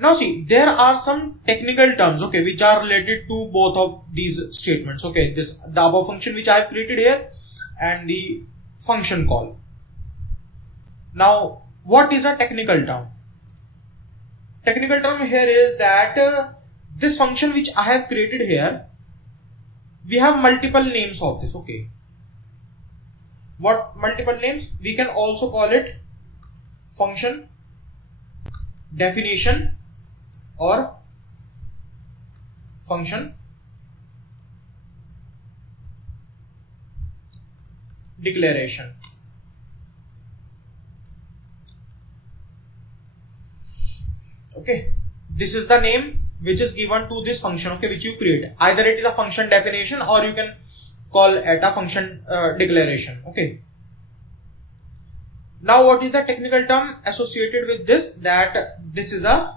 Now see, there are some technical terms, okay, which are related to both of these statements. Okay, the above function which I have created here and the function call. Now, what is a technical term? Technical term here is that this function which I have created here, we have multiple names of this. Okay, what multiple names? We can also call it function definition or function declaration. Okay, this is the name which is given to this function, okay, which you create. Either it is a function definition or you can call it a function declaration. Okay, now what is the technical term associated with this? That this is a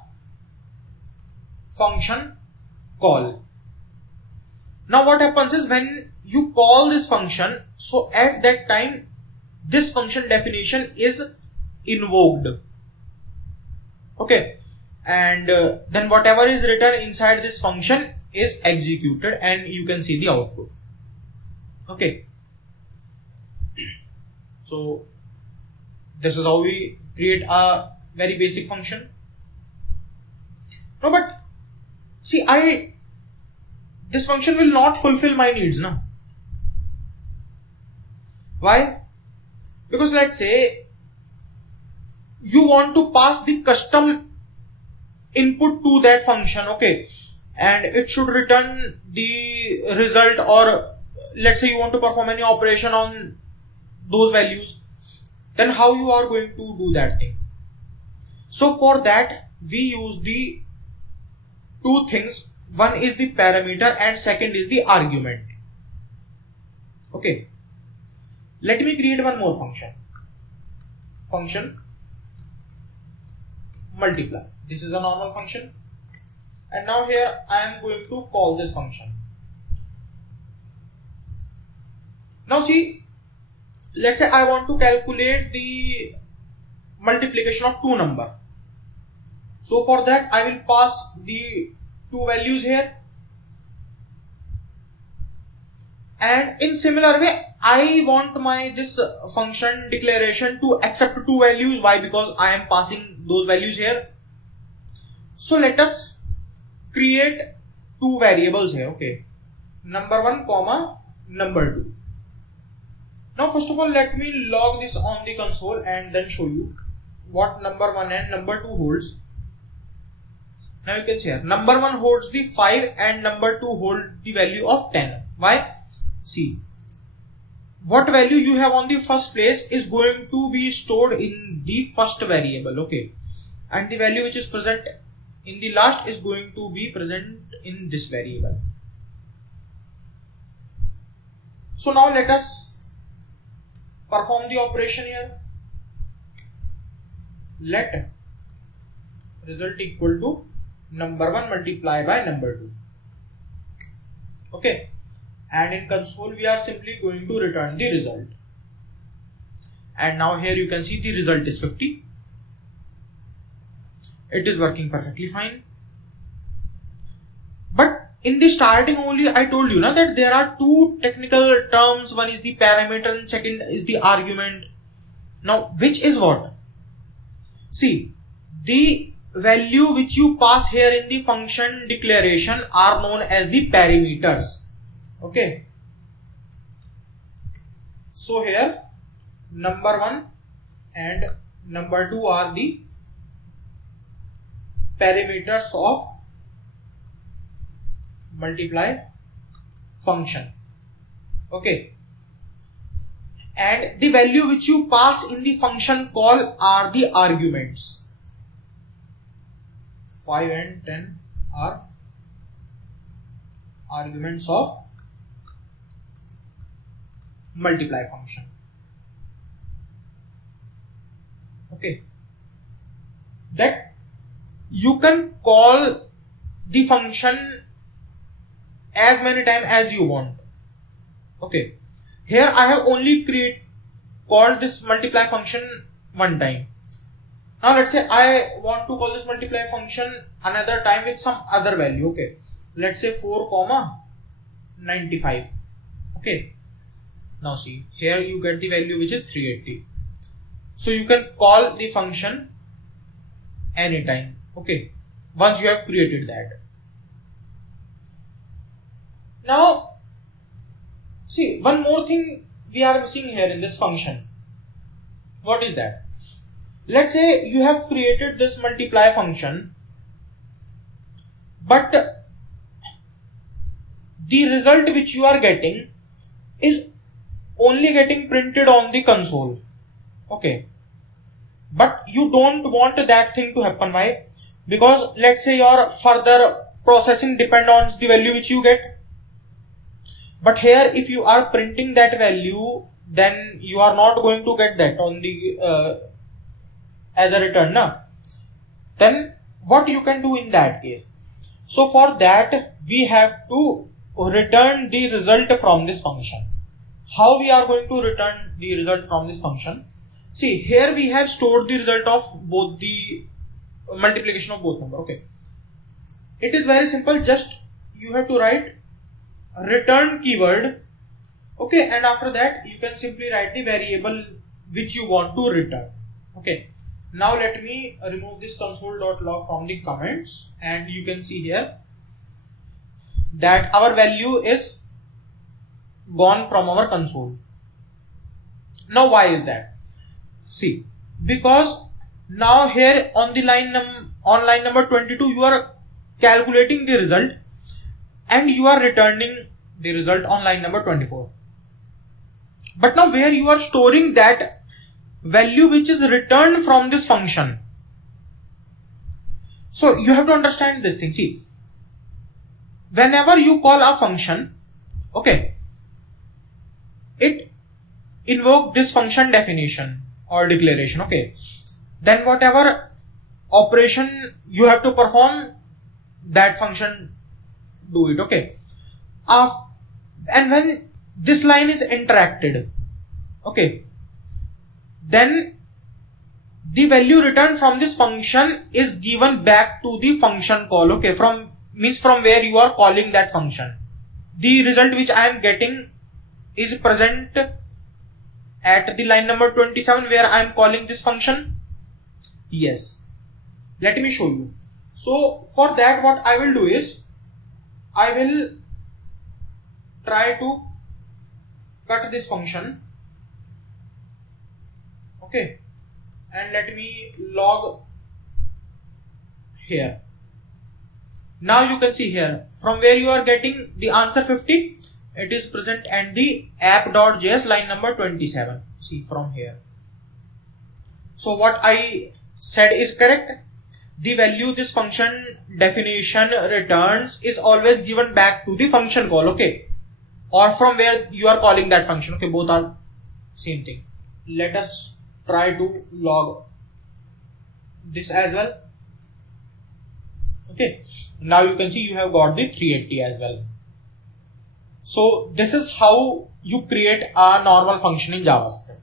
function call. Now what happens is, when you call this function, so at that time this function definition is invoked. Okay, and then whatever is written inside this function is executed and you can see the output. Okay, so this is how we create a very basic function. No, but see, this function will not fulfill my needs now. Why? Because let's say you want to pass the custom input to that function, okay, and it should return the result, or let's say you want to perform any operation on those values, then how you are going to do that thing? So for that we use the two things. One is the parameter and second is the argument. Okay, let me create one more function multiply. This is a normal function, and now here I am going to call this function. Now see, let's say I want to calculate the multiplication of two numbers. So for that I will pass the two values here, and in similar way I want this function declaration to accept two values. Why? Because I am passing those values here. So let us create two variables here. Okay, number1 comma number2. Now first of all let me log this on the console and then show you what number1 and number2 holds. Now you can see here number1 holds the 5 and number2 hold the value of 10. Why? See, what value you have on the first place is going to be stored in the first variable, okay, and the value which is present in the last is going to be present in this variable. So now let us perform the operation here. Let result equal to number1 multiplied by number2. Okay, and in console we are simply going to return the result, and now here you can see the result is 50. It is working perfectly fine. But in the starting only I told you now that there are two technical terms. One is the parameter and second is the argument. Now which is what? See, the value which you pass here in the function declaration are known as the parameters. Okay, so here number1 and number2 are the parameters of multiply function. Okay, and the value which you pass in the function call are the arguments. 5 and 10 are arguments of multiply function. Okay, that you can call the function as many times as you want. Okay, here I have only called this multiply function one time. Now let's say I want to call this multiply function another time with some other value. Okay, let's say 4,95. Okay, now see here you get the value which is 380. So you can call the function anytime. Okay, once you have created that. Now see, one more thing we are missing here in this function. What is that? Let's say you have created this multiply function, but the result which you are getting is only getting printed on the console. Okay, but you don't want that thing to happen. Why? Because let's say your further processing depends on the value which you get. But here if you are printing that value, then you are not going to get that on the as a return. Then what you can do in that case? So for that we have to return the result from this function. How we are going to return the result from this function? See, here we have stored the result of both the multiplication of both number. Okay, it is very simple. Just you have to write return keyword. Okay, and after that you can simply write the variable which you want to return. Okay, now let me remove this console.log from the comments, and you can see here that our value is gone from our console. Now why is that? See, because now here on the line number 22 you are calculating the result and you are returning the result on line number 24. But now where you are storing that value which is returned from this function. So you have to understand this thing. See, whenever you call a function, okay, it invoke this function definition or declaration. Okay, then whatever operation you have to perform, that function do it. Okay, and when this line is interacted, okay, then the value returned from this function is given back to the function call. Okay, from where you are calling that function. The result which I am getting is present at the line number 27 where I am calling this function. Yes, let me show you. So for that what I will do is I will try to cut this function. Okay, and let me log here. Now you can see here from where you are getting the answer 50, it is present at the app.js line number 27. See from here. So what I said is correct. The value this function definition returns is always given back to the function call. Okay, or from where you are calling that function. Okay, both are same thing. Let us try to log this as well. Okay, now you can see you have got the 380 as well. So this is how you create a normal function in JavaScript.